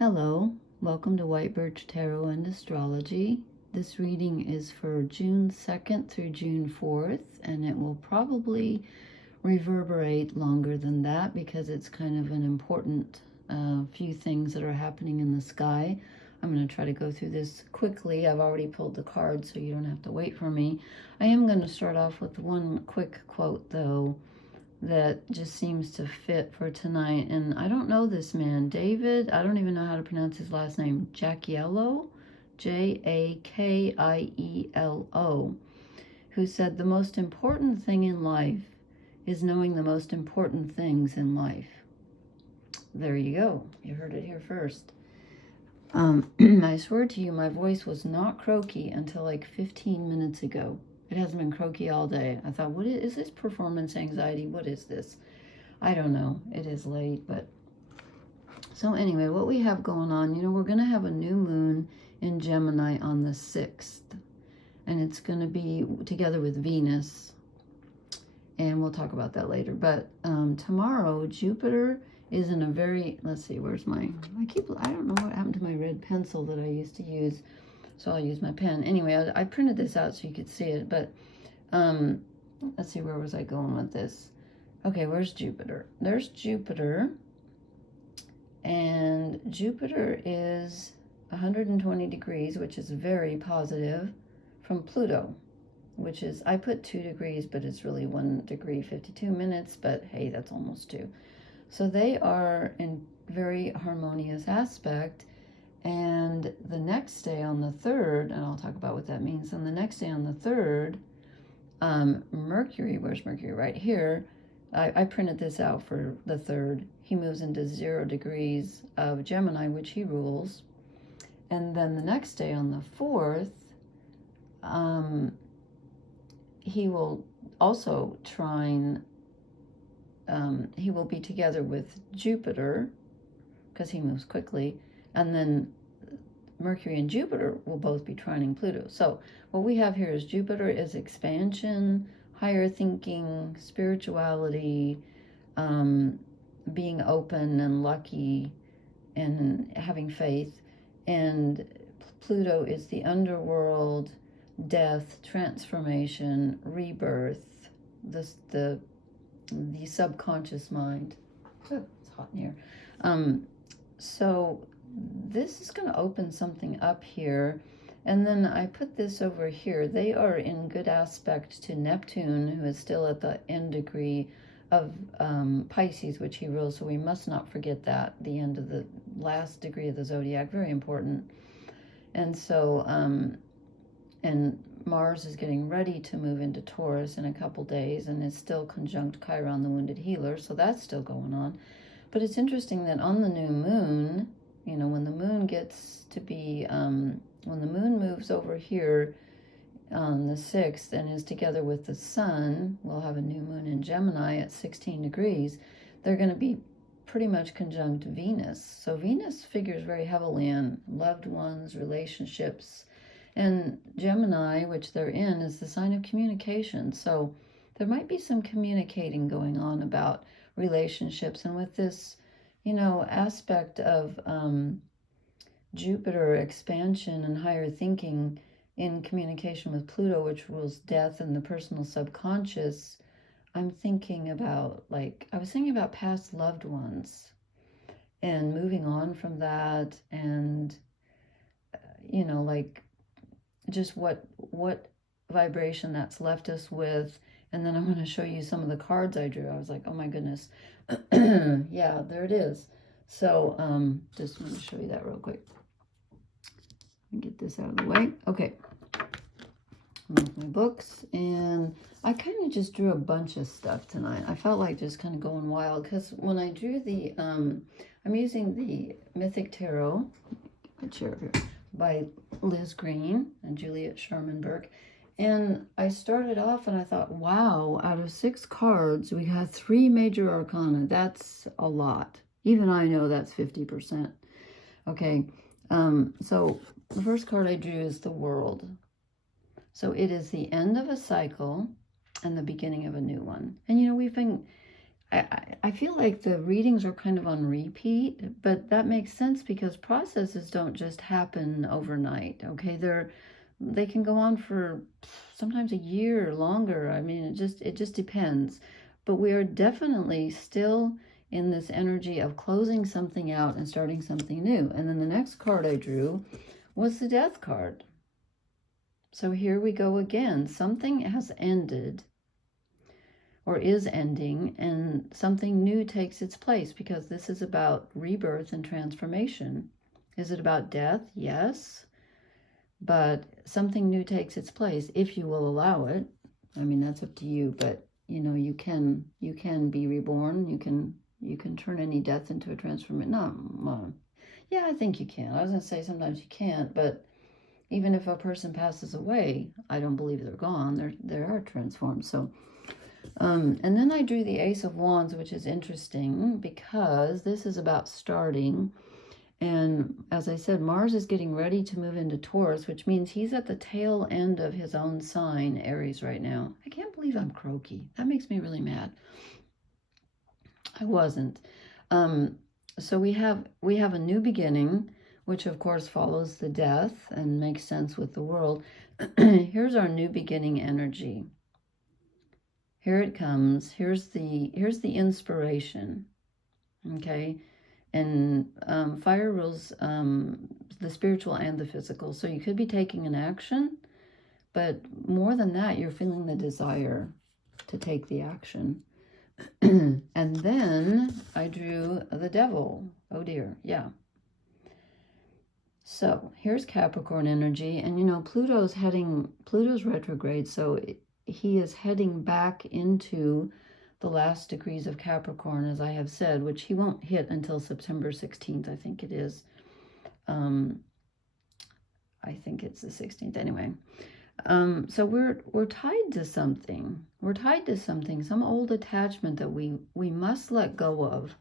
Hello, welcome to White Birch Tarot and Astrology. This reading is for June 2nd through June 4th, and it will probably reverberate longer than that because it's kind of an important few things that are happening in the sky. I'm going to try to go through this quickly. I've already pulled the cards, so you don't have to wait for me. I am going to start off with one quick quote, though, that just seems to fit for tonight. And I don't know this man, David, I don't even know how to pronounce his last name, Jackiello, Jakielo, who said the most important thing in life is knowing the most important things in life. There you go. You heard it here first. I swear to you, my voice was not croaky until like 15 minutes ago. It hasn't been croaky all day. I thought, what is this performance anxiety? What is this? I don't know. It is late, but... So anyway, what we have going on, we're going to have a new moon in Gemini on the 6th. And it's going to be together with Venus. And we'll talk about that later. But tomorrow, Jupiter is in a very... Let's see, where's my... I don't know what happened to my red pencil that I used to use. So I'll use my pen. Anyway, I printed this out so you could see it, but let's see, where was I going with this? Okay, where's Jupiter? There's Jupiter, and Jupiter is 120 degrees, which is very positive, from Pluto, which is, I put 2 degrees, but it's really 1 degree, 52 minutes, but hey, that's almost 2. So they are in very harmonious aspect. And the next day on the 3rd, and I'll talk about what that means, on the next day on the 3rd, Mercury, where's Mercury? Right here. I printed this out for the 3rd. He moves into 0 degrees of Gemini, which he rules. And then the next day on the 4th, he will also trine, he will be together with Jupiter, because he moves quickly. And then Mercury and Jupiter will both be trining Pluto. So what we have here is Jupiter is expansion, higher thinking, spirituality, being open and lucky and having faith. And Pluto is the underworld, death, transformation, rebirth, the subconscious mind. Oh, it's hot in here. So this is going to open something up here. And then I put this over here. They are in good aspect to Neptune, who is still at the end degree of Pisces, which he rules. So we must not forget that, the end of the last degree of the zodiac, very important. And so, and Mars is getting ready to move into Taurus in a couple days, and is still conjunct Chiron, the wounded healer. So that's still going on. But it's interesting that on the new moon, when the moon gets to be, when the moon moves over here on the 6th and is together with the sun, we'll have a new moon in Gemini at 16 degrees. They're going to be pretty much conjunct Venus. So Venus figures very heavily in loved ones, relationships. And Gemini, which they're in, is the sign of communication. So there might be some communicating going on about relationships. And with this, aspect of Jupiter expansion and higher thinking in communication with Pluto, which rules death and the personal subconscious, I'm thinking about, I was thinking about past loved ones and moving on from that, and, just what vibration that's left us with. And then I'm going to show you some of the cards I drew. I was like, oh my goodness. Yeah, there it is. So just want to show you that real quick. Get this out of the way. Okay. Move my books. And I kind of just drew a bunch of stuff tonight. I felt like just kind of going wild, because when I drew the, I'm using the Mythic Tarot, my chair here, by Liz Green and Juliet Sharman-Burke. And I started off and I thought, wow, out of 6 cards, we got 3 major arcana. That's a lot. Even I know that's 50%. Okay, so the first card I drew is the World. So it is the end of a cycle and the beginning of a new one. And we've been I feel like the readings are kind of on repeat, but that makes sense because processes don't just happen overnight, okay? They can go on for sometimes a year or longer. I mean, it just depends. But we are definitely still in this energy of closing something out and starting something new. And then the next card I drew was the Death card. So here we go again. Something has ended or is ending, and something new takes its place, because this is about rebirth and transformation. Is it about death? Yes. But something new takes its place, if you will allow it. I mean, that's up to you, but you know, you can be reborn. You can turn any death into a transformation. No, yeah, I think you can. I was gonna say sometimes you can't, but even if a person passes away, I don't believe they're gone. They are transformed. So and then I drew the Ace of Wands, which is interesting because this is about starting. And as I said, Mars is getting ready to move into Taurus, which means he's at the tail end of his own sign, Aries, right now. I can't believe I'm croaky. That makes me really mad. I wasn't. So we have a new beginning, which of course follows the death and makes sense with the world. Here's our new beginning energy. Here it comes. Here's the inspiration. Okay. And fire rules the spiritual and the physical. So you could be taking an action, but more than that, you're feeling the desire to take the action. And then I drew the Devil. Oh dear, yeah. So here's Capricorn energy, and you know, Pluto's retrograde, so he is heading back into the last degrees of Capricorn, as I have said, which he won't hit until September 16th, I think it is. I think it's the 16th anyway. So we're tied to something. We're tied to something, some old attachment that we must let go of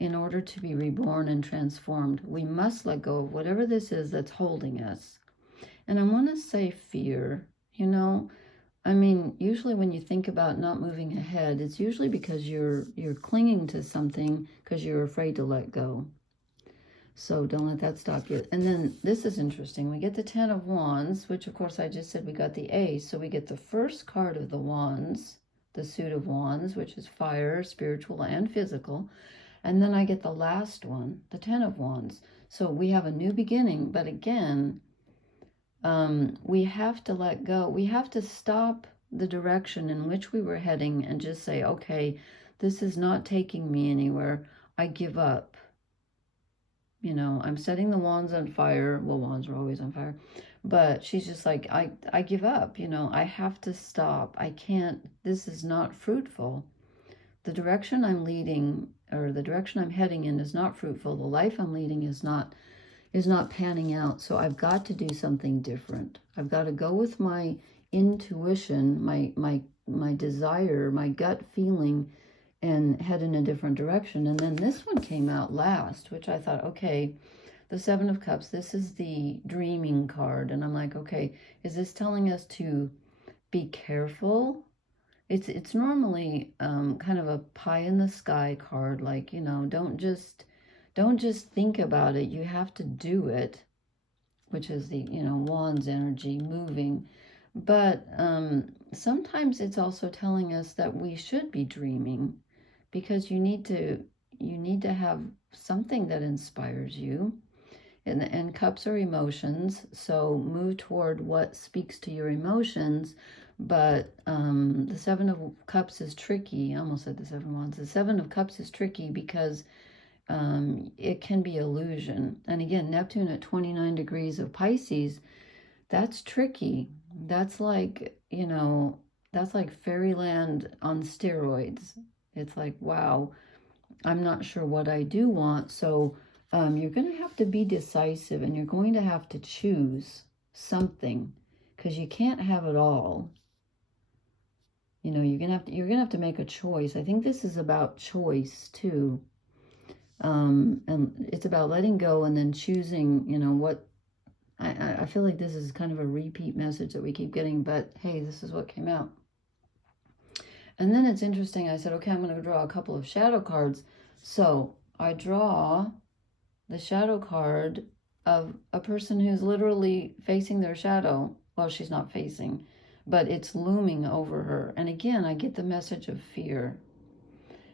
in order to be reborn and transformed. We must let go of whatever this is that's holding us. And I want to say fear, you know. I mean, usually when you think about not moving ahead, it's usually because you're clinging to something because you're afraid to let go. So don't let that stop you. And then this is interesting. We get the 10 of Wands, which of course I just said we got the Ace. So we get the first card of the Wands, the suit of Wands, which is fire, spiritual and physical. And then I get the last one, the 10 of Wands. So we have a new beginning, but again, we have to let go. We have to stop the direction in which we were heading and just say, okay, this is not taking me anywhere. I give up. You know, I'm setting the wands on fire. Well, wands are always on fire. But she's just like, I give up. You know, I have to stop. I can't. This is not fruitful. The direction I'm leading, or the direction I'm heading in, is not fruitful. The life I'm leading is not panning out. So I've got to do something different. I've got to go with my intuition, my desire, my gut feeling, and head in a different direction. And then this one came out last, which I thought, okay, the 7 of Cups, this is the dreaming card. And I'm like, okay, is this telling us to be careful? It's normally kind of a pie in the sky card, like, you know, don't just think about it. You have to do it, which is the, you know, Wands energy, moving. But sometimes it's also telling us that we should be dreaming, because you need to have something that inspires you. And cups are emotions, so move toward what speaks to your emotions. But the 7 of Cups is tricky. I almost said the 7 of Wands. The 7 of Cups is tricky because it can be illusion. And again, Neptune at 29 degrees of Pisces, that's tricky. That's like, you know, that's like fairyland on steroids. It's like, wow, I'm not sure what I do want. So you're going to have to be decisive, and you're going to have to choose something, because you can't have it all. You know, you're gonna have to make a choice. I think this is about choice too. And it's about letting go and then choosing, you know, what I feel like this is kind of a repeat message that we keep getting, but hey, this is what came out. And then it's interesting. I said, okay, I'm going to draw a couple of shadow cards. So I draw the shadow card of a person who's literally facing their shadow. Well, she's not facing, but it's looming over her. And again, I get the message of fear.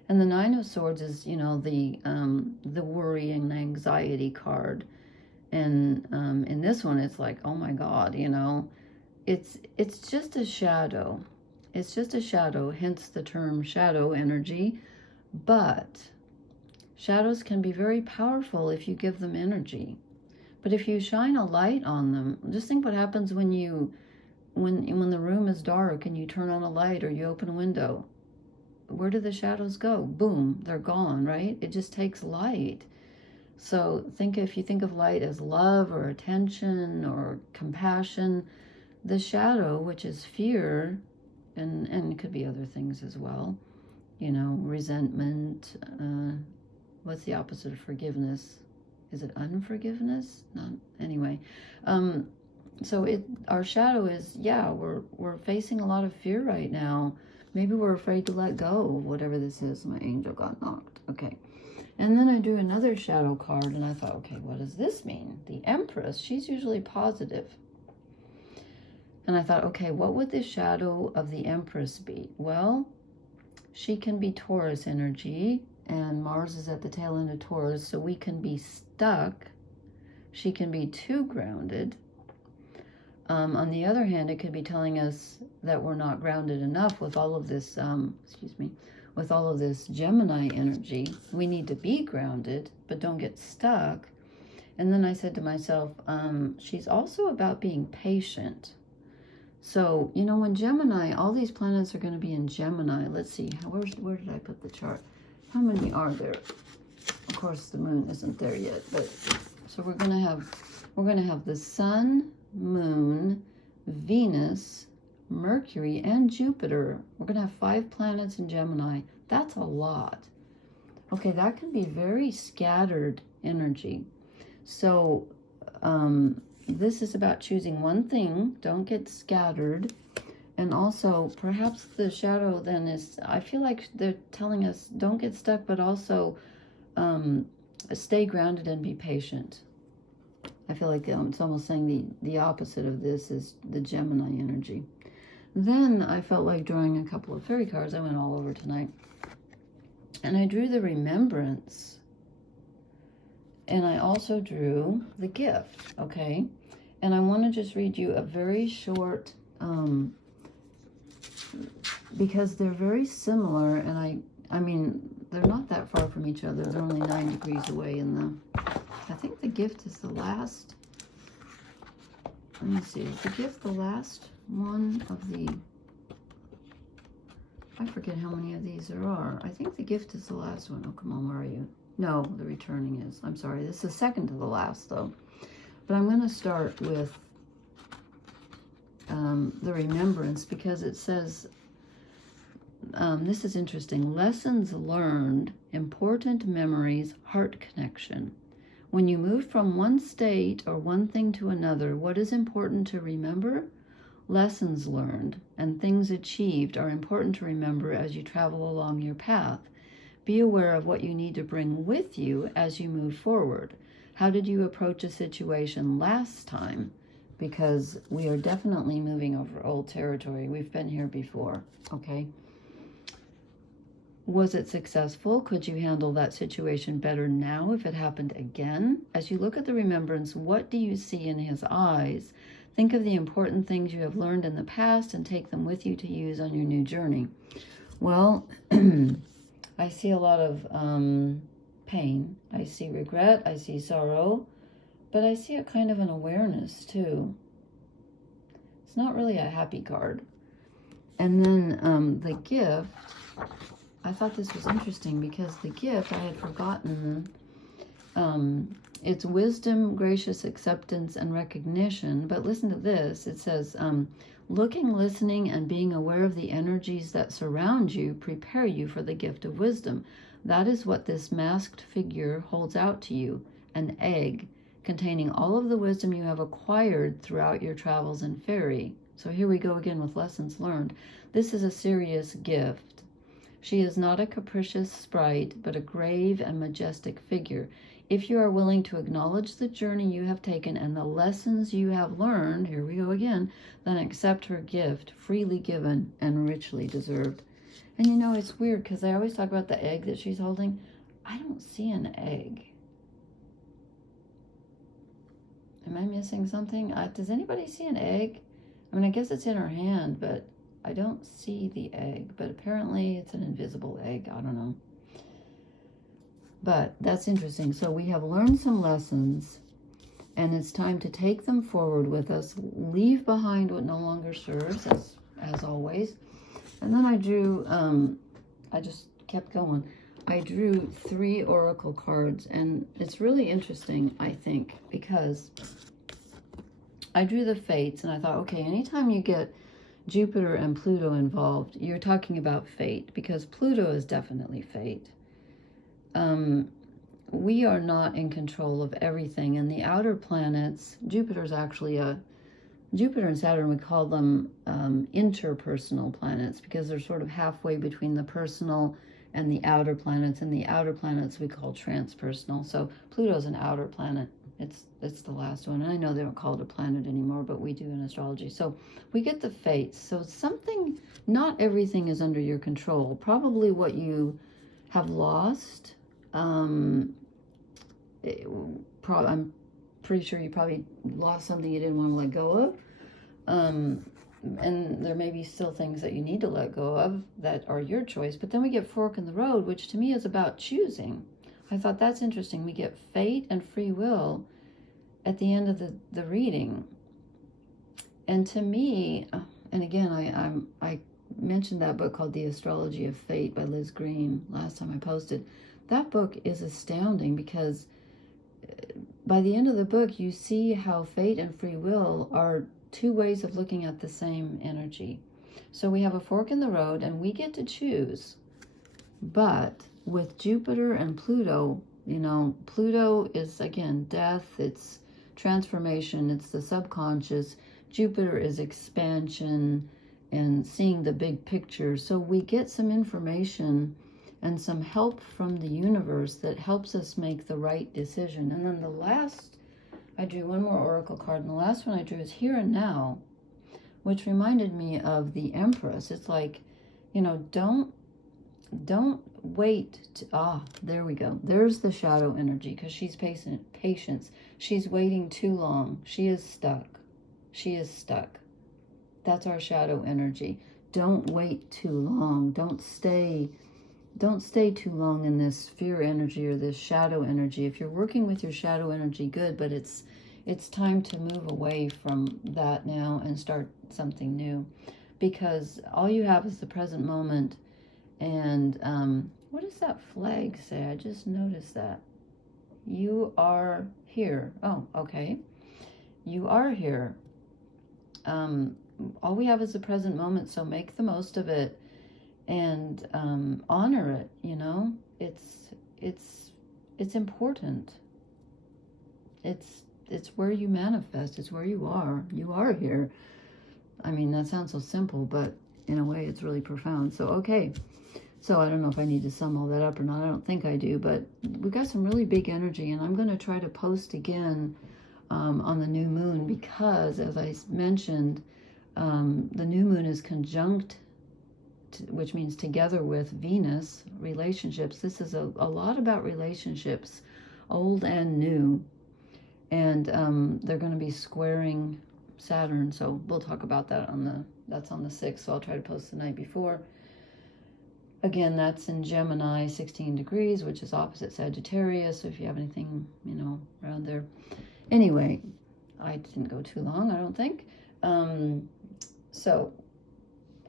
And the Nine of Swords is, you know, the worry and anxiety card. And in this one, it's like, oh my God, you know, it's just a shadow. It's just a shadow, hence the term shadow energy. But shadows can be very powerful if you give them energy. But if you shine a light on them, just think what happens when the room is dark and you turn on a light or you open a window. Where do the shadows go? Boom, they're gone, right? It just takes light. So if you think of light as love or attention or compassion, the shadow, which is fear, and it could be other things as well, you know, resentment. What's the opposite of forgiveness? Is it unforgiveness? Not anyway. So our shadow is, yeah, we're facing a lot of fear right now. Maybe we're afraid to let go of whatever this is. My angel got knocked. Okay. And then I drew another shadow card, and I thought, okay, what does this mean? The Empress, she's usually positive. And I thought, okay, what would the shadow of the Empress be? Well, she can be Taurus energy, and Mars is at the tail end of Taurus, so we can be stuck. She can be too grounded. On the other hand, it could be telling us that we're not grounded enough with all of this, with all of this Gemini energy. We need to be grounded, but don't get stuck. And then I said to myself, she's also about being patient. So, you know, when Gemini, all these planets are going to be in Gemini. Let's see, where did I put the chart? How many are there? Of course, the moon isn't there yet, but so we're going to have the Sun, Moon, Venus, Mercury, and Jupiter. We're going to have 5 planets in Gemini. That's a lot. Okay, that can be very scattered energy. So this is about choosing one thing. Don't get scattered. And also, perhaps the shadow then is, I feel like they're telling us, don't get stuck, but also stay grounded and be patient. I feel like it's almost saying the opposite of this is the Gemini energy. Then I felt like drawing a couple of fairy cards. I went all over tonight. And I drew the Remembrance. And I also drew the Gift, okay? And I want to just read you a very short, because they're very similar, and I mean, they're not that far from each other. They're only 9 degrees away in I think the Gift is the last. Let me see. Is the Gift the last one of the... I forget how many of these there are. I think the Gift is the last one. Oh, come on, where are you? No, the Returning is. I'm sorry. This is second to the last, though. But I'm going to start with the Remembrance, because it says, this is interesting, lessons learned, important memories, heart connection. When you move from one state or one thing to another, what is important to remember? Lessons learned and things achieved are important to remember as you travel along your path. Be aware of what you need to bring with you as you move forward. How did you approach a situation last time? Because we are definitely moving over old territory. We've been here before, okay? Was it successful? Could you handle that situation better now if it happened again? As you look at the Remembrance, what do you see in his eyes? Think of the important things you have learned in the past and take them with you to use on your new journey. Well, I see a lot of pain. I see regret. I see sorrow. But I see a kind of an awareness, too. It's not really a happy card. And then the Gift... I thought this was interesting because the Gift, I had forgotten, it's wisdom, gracious acceptance, and recognition. But listen to this. It says, looking, listening, and being aware of the energies that surround you prepare you for the gift of wisdom. That is what this masked figure holds out to you, an egg containing all of the wisdom you have acquired throughout your travels in fairy. So here we go again with lessons learned. This is a serious gift. She is not a capricious sprite, but a grave and majestic figure. If you are willing to acknowledge the journey you have taken and the lessons you have learned, here we go again, then accept her gift, freely given and richly deserved. And you know, it's weird because I always talk about the egg that she's holding. I don't see an egg. Am I missing something? Does anybody see an egg? I mean, I guess it's in her hand, but I don't see the egg. But apparently it's an invisible egg. I don't know. But that's interesting. So we have learned some lessons, and it's time to take them forward with us, leave behind what no longer serves, as always. And then I drew, I just kept going. I drew 3 oracle cards, and it's really interesting, I think, because I drew the fates, and I thought, okay, anytime you get Jupiter and Pluto involved, you're talking about fate, because Pluto is definitely fate. We are not in control of everything, and the outer planets, Jupiter's actually Jupiter and Saturn, we call them interpersonal planets, because they're sort of halfway between the personal and the outer planets, and the outer planets we call transpersonal. So Pluto's an outer planet. It's the last one, and I know they don't call it a planet anymore, but we do in astrology. So we get the fates. So something, not everything is under your control. Probably what you have lost. I'm pretty sure you probably lost something you didn't want to let go of. And there may be still things that you need to let go of that are your choice. But then we get fork in the road, which to me is about choosing. I thought that's interesting. We get fate and free will at the end of the reading. And to me, and again, I mentioned that book called The Astrology of Fate by Liz Green last time I posted. That book is astounding because by the end of the book, you see how fate and free will are 2 ways of looking at the same energy. So we have a fork in the road, and we get to choose. But with Jupiter and Pluto, you know, Pluto is, again, death, it's transformation, it's the subconscious. Jupiter is expansion and seeing the big picture. So we get some information and some help from the universe that helps us make the right decision. And then the last, I drew 1 more oracle card, and the last one I drew is Here and Now, which reminded me of the Empress. It's like, you know, don't wait to, there we go. There's the shadow energy, because she's patience. She's waiting too long. She is stuck. She is stuck. That's our shadow energy. Don't wait too long. Don't stay too long in this fear energy or this shadow energy. If you're working with your shadow energy, good, but it's time to move away from that now and start something new, because all you have is the present moment. And what does that flag say? I just noticed that. You are here. Oh, okay. You are here. All we have is the present moment, so make the most of it. And honor it, you know. It's important. It's where you manifest. It's where you are. You are here. I mean, that sounds so simple, but in a way, it's really profound. So okay. So I don't know if I need to sum all that up or not. I don't think I do, but we've got some really big energy, and I'm going to try to post again on the new moon, because, as I mentioned, the new moon is conjunct, which means together with Venus, relationships. This is a lot about relationships, old and new. And they're going to be squaring Saturn. So we'll talk about that that's on the 6th. So I'll try to post the night before. Again, that's in Gemini, 16 degrees, which is opposite Sagittarius. So if you have anything, you know, around there. Anyway, I didn't go too long, I don't think. So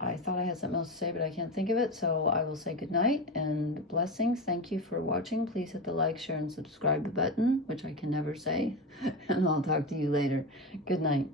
I thought I had something else to say, but I can't think of it. So I will say good night and blessings. Thank you for watching. Please hit the like, share, and subscribe button, which I can never say. And I'll talk to you later. Good night.